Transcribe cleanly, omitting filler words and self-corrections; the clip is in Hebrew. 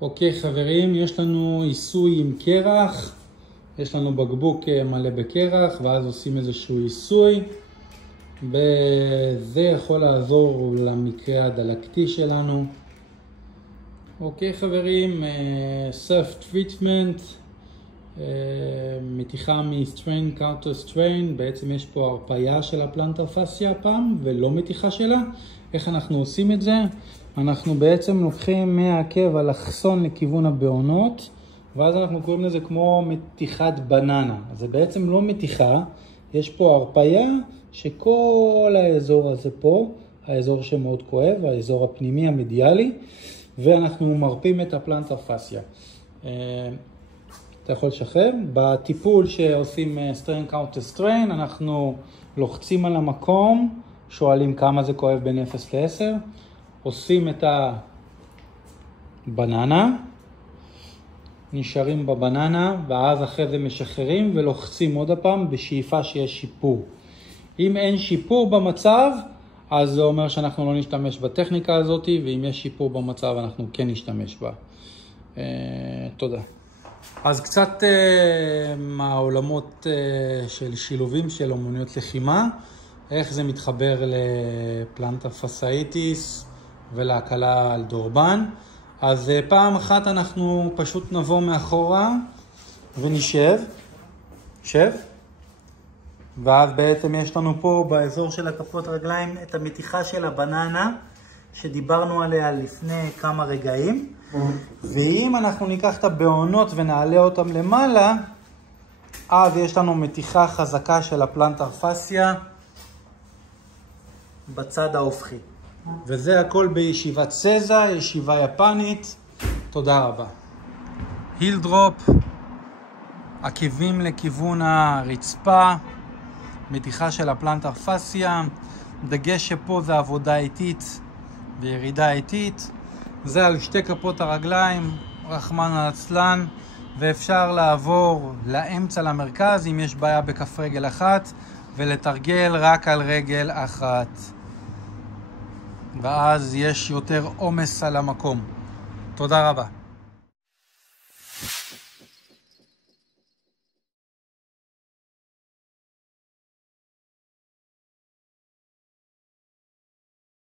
אוקיי חברים, יש לנו עיסוי עם קרח, יש לנו בקבוק מלא בקרח ואז עושים איזשהו עיסוי וזה יכול לעזור למקרה הדלקתי שלנו. אוקיי חברים, self treatment, מתיחה מ-strain counter strain, בעצם יש פה הרפאיה של הפלנטר פסיה הפעם ולא מתיחה שלה. איך אנחנו עושים את זה? אנחנו בעצם לוקחים מהעקב אלכסון לכיוון הבעונות ואז אנחנו קוראים לזה כמו מתיחת בננה. אז זה בעצם לא מתיחה, יש פה הרפאיה שכל האזור הזה פה, האזור שמאוד כואב, האזור הפנימי המדיאלי, ואנחנו מרפאים את הפלנטר פסיה. אתה יכול לשחרר. בטיפול שעושים strain counter strain אנחנו לוחצים על המקום, שואלים כמה זה כואב בין 0 ל-10, עושים את הבננה, נשארים בבננה ואז אחרי זה משחררים ולוחצים עוד הפעם בשאיפה שיש שיפור. אם אין שיפור במצב אז זה אומר שאנחנו לא נשתמש בטכניקה הזאת, ואם יש שיפור במצב אנחנו כן נשתמש בה. תודה. אז קצת מהעולמות של שילובים של אומנויות לחימה, איך זה מתחבר לפלנטר פסאיטיס ולהקלה על דורבן. אז פעם אחת אנחנו פשוט נבוא מאחורה ונשב, ואז בעצם יש לנו פה באזור של הכפות רגליים את המתיחה של הבננה שדיברנו עליה לפני כמה רגעים. ואם אנחנו ניקח את הבעונות ונעלה אותם למעלה, אז יש לנו מתיחה חזקה של הפלנטר פסיה בצד ההופכי. וזה הכל בישיבת סזה, ישיבה יפנית. תודה רבה. היל דרופ, עקבים לכיוון הרצפה, מתיחה של הפלנטר פסיה, דגש שפה זה עבודה איטית וירידה איטית. זה על שתי כפות הרגליים, רחמן על הצלן, ואפשר לעבור לאמצע למרכז אם יש בעיה בכף רגל אחת, ולתרגל רק על רגל אחת. ואז יש יותר עומס על המקום. תודה רבה.